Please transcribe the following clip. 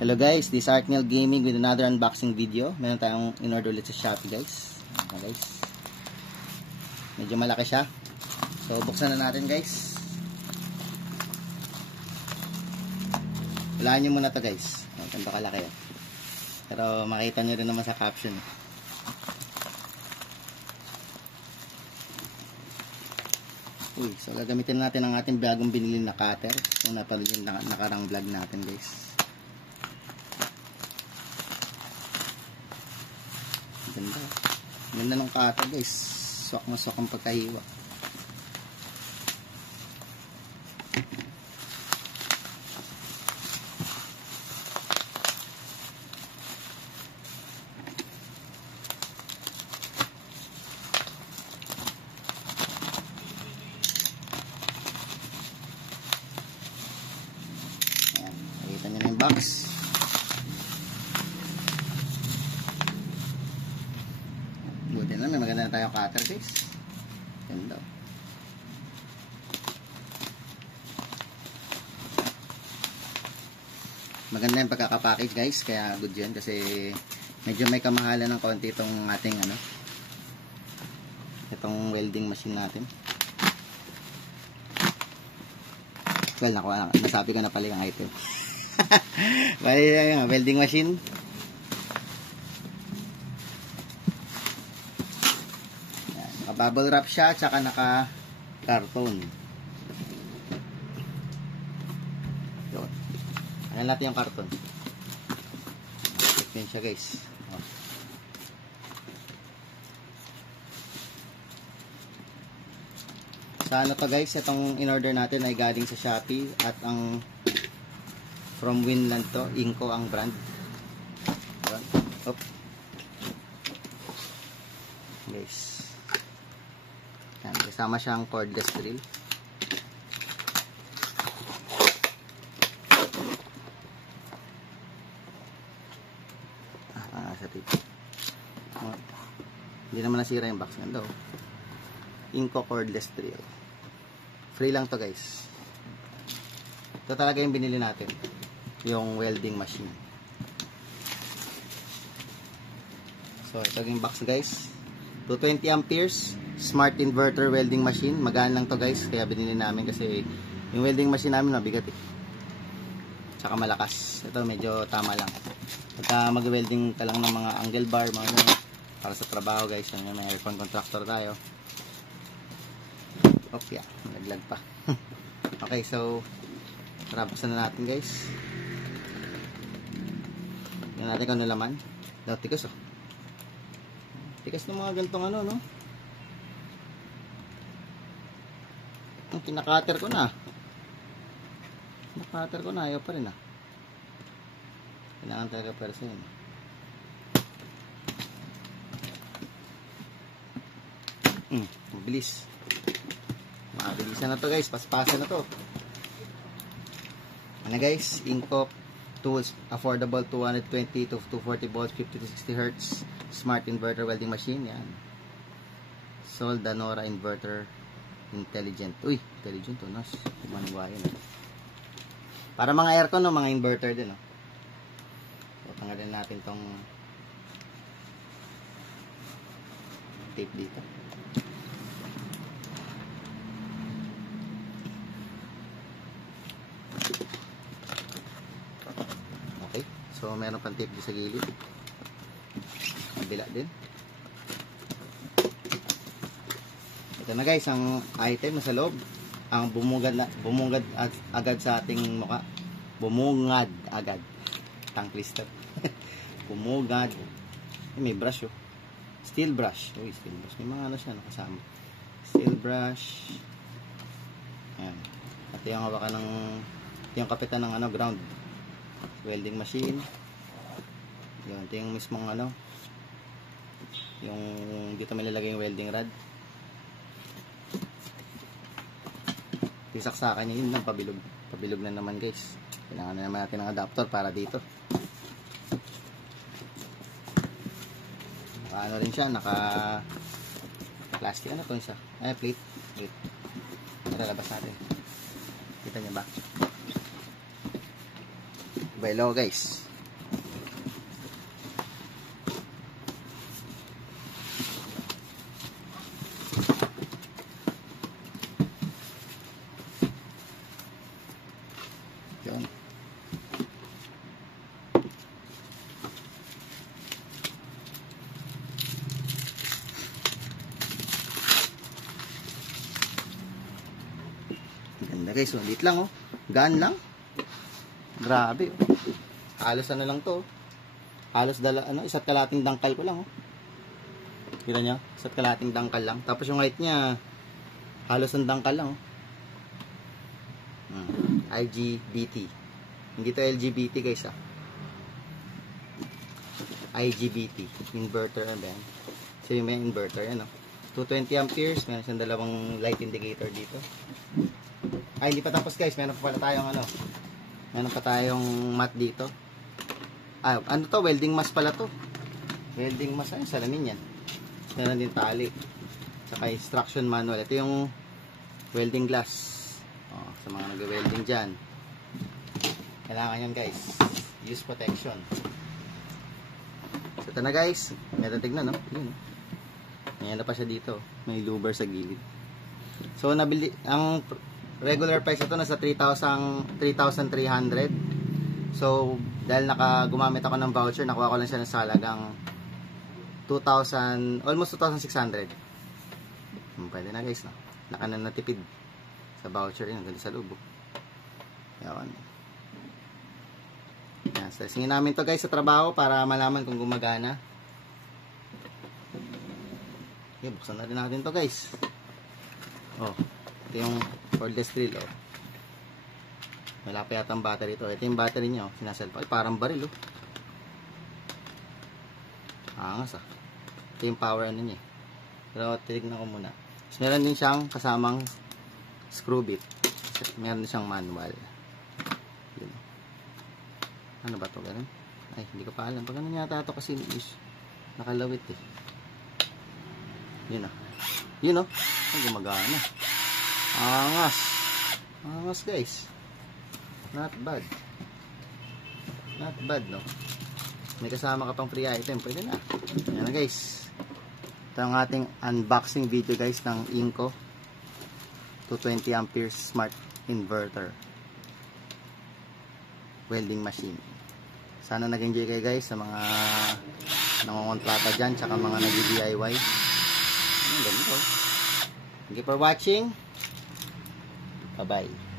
Hello guys, this is Arknel Gaming with another unboxing video. Meron tayong in-order ulit sa Shopee guys. Okay, guys. Medyo malaki siya. So buksan na natin guys. Walaan nyo muna to guys. Ganito kalaki. Pero makita nyo rin naman sa caption. Uy, so gagamitin natin ang ating bagong binili na cutter. Kung napanood yung nakarang vlog natin guys. Ganda. Ganda ng cutter guys. Swak na swak ang pagkahiwa. Ayan. Nakita nyo na yung box. Buti na, may maganda na tayong cutter guys. Ganda. Maganda yung pagkakapackage guys. Kaya good yun kasi medyo may kamahalan ng konti itong ating itong welding machine natin. Well, nasabi ko na pala yung item. Welding machine. Bubble wrap siya, tsaka naka karton. Yun. Ayan natin yung karton. Check siya guys. Sa ano to guys, itong in-order natin ay galing sa Shopee at ang from Winland to, Inco ang brand. Yun. Op. Guys. Yan, kasama siyang cordless drill. Sa tip. Hindi naman nasira yung box nito. Inco cordless drill. Free lang to guys. Ito talaga yung binili natin. Yung welding machine. So ito yung box guys. 220 amperes. Smart inverter welding machine. Magaan lang to guys. Kaya binili namin kasi yung welding machine namin mabigat eh. Tsaka malakas. Ito medyo tama lang. Pagka mag-welding ka lang ng mga angle bar, mga ganyan, para sa trabaho guys. Yan, may aircon contractor tayo. Oh yeah, naglag pa. Okay, so tara, buksan na natin guys. Tingnan natin kung ano laman. Daw, tigas oh. Tigas ng mga gantong no? Ang kinakater ko na. Kinakater ko na. Ayaw pa rin Kailangan talaga persa yun. Mabilis. Mabilisan na to guys. Paspasan na to. Ano guys? Inco tools. Affordable 220 to 240 volts. 50 to 60 hertz. Smart inverter welding machine. Yan. Sol Danora inverter. Intelligent. Uy, intelligent to. Nas. Manuwayan. Para mga aircon mga inverter din So, tanggalin natin tong tape dito. Okay. So, meron pang tape dito sa gilid. Kabila din. Ito na guys, ang item na sa loob. Ang bumungad agad sa ating mukha. Bumungad agad. Tongue twister. Bumungad. May brush Steel brush. Uy, steel brush. May mga siya kasama. Steel brush. Ayan. At yung hawakan ng yung kapitan ng ground. Welding machine. Yun, ito yung mismong yung dito may lalagay yung welding rod. Saksakan niya yun lang, pabilog na naman guys. Kailangan na naman natin ng adapter para dito. Naka rin siya, naka plastic to siya. Ay, plate. Lalabas natin. Kita niyo ba? Hello guys. guys, ulit lang oh. Gaan lang. Grabe oh. Halos ano lang to. Halos isa't kalating dangkal ko lang oh. Kita nyo? Isa't kalating dangkal lang. Tapos yung height niya, halos ang dangkal lang oh. IGBT. Hindi to LGBT guys ah. IGBT. Inverter ba yan? So yung may inverter yan oh. 220 amperes. Meron siyang dalawang light indicator dito. Ay, hindi pa tapos guys. Meron pa pala tayong meron pa tayong mat dito. Ah, ano to? Welding mask pala to. Welding mask. Ay, salamin yan. Meron din tali. Saka instruction manual. Ito yung welding glass. Oh, sa mga nag-welding dyan. Kailangan yan guys. Use protection. So, ito na guys. Meron tignan, no? Yun. Ngayon na pa siya dito. May luber sa gilid. So, nabili, ang regular price ito nasa 3,300. So, dahil gumamit ako ng voucher, nakuha ko lang siya ng salagang 2,000, almost 2,600. Pwede na guys, no? Natipid sa voucher yun, ganda sa loob. Yan. Yan, testingin namin to guys sa trabaho para malaman kung gumagana. Okay, buksan na rin natin to guys. Oh, ito yung cordless drill oh. Wala pa yata ang battery ito. Ito yung battery niya oh, sinaself. Ay, parang baril oh. Angas ah. Ito yung power ano niya. Pero titignan ko muna. So, meron din siyang kasamang screw bit. Meron din siyang manual. Yun. Ano ba to? Ganun? Ay, hindi ko pa alam. Pag ano yata ito kasi nakalawit eh. Yun oh. Yun oh. Ay, gumagana. Angas. Angas guys. Not bad. Not bad no. May kasama ka pang free item. Pwede na. Yan na guys. Ito ang ating unboxing video guys ng Inco 220 amperes smart inverter welding machine. Sana nag-enjoy kayo guys sa mga nangongontrata dyan tsaka mga nag-DIY. Ganito. Thank you for watching. Bye bye.